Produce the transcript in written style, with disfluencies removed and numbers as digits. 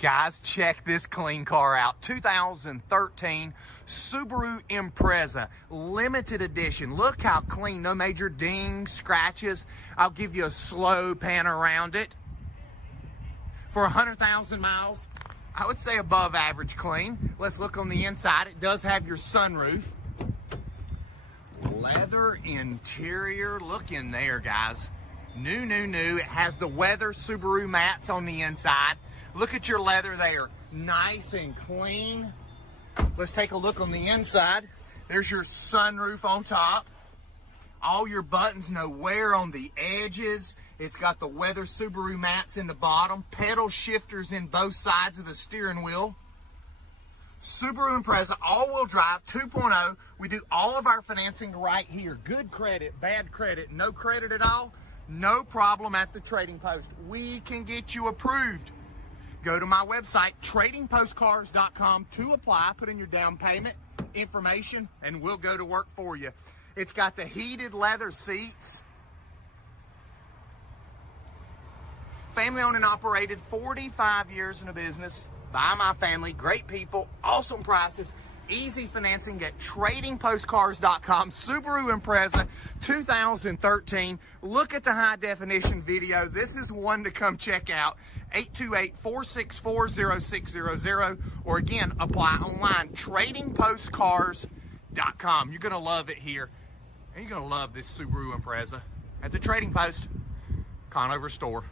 Guys, check this clean car out. 2013 Subaru Impreza, limited edition. Look how clean, no major dings, scratches. I'll give you a slow pan around it. For 100,000 miles, I would say above average clean. Let's look on the inside. It does have your sunroof. Leather interior, look in there, guys. New. It has the weather Subaru mats on the inside. Look at your leather there, nice and clean. Let's take a look on the inside. There's your sunroof on top. All your buttons, no wear on the edges. It's got the weather Subaru mats in the bottom, pedal shifters in both sides of the steering wheel. Subaru Impreza, all-wheel drive, 2.0. We do all of our financing right here. Good credit, bad credit, no credit at all, no problem at the trading post. We can get you approved. Go to my website, tradingpostcars.com, to apply. Put in your down payment information, and we'll go to work for you. It's got the heated leather seats. Family owned and operated, 45 years in the business. By my family, great people, awesome prices, easy financing at tradingpostcars.com. Subaru Impreza 2013. Look at the high definition video. This is one to come check out. 828-464-0600, or again, apply online, tradingpostcars.com. You're going to love it here, and you're going to love this Subaru Impreza at the Trading Post Conover store.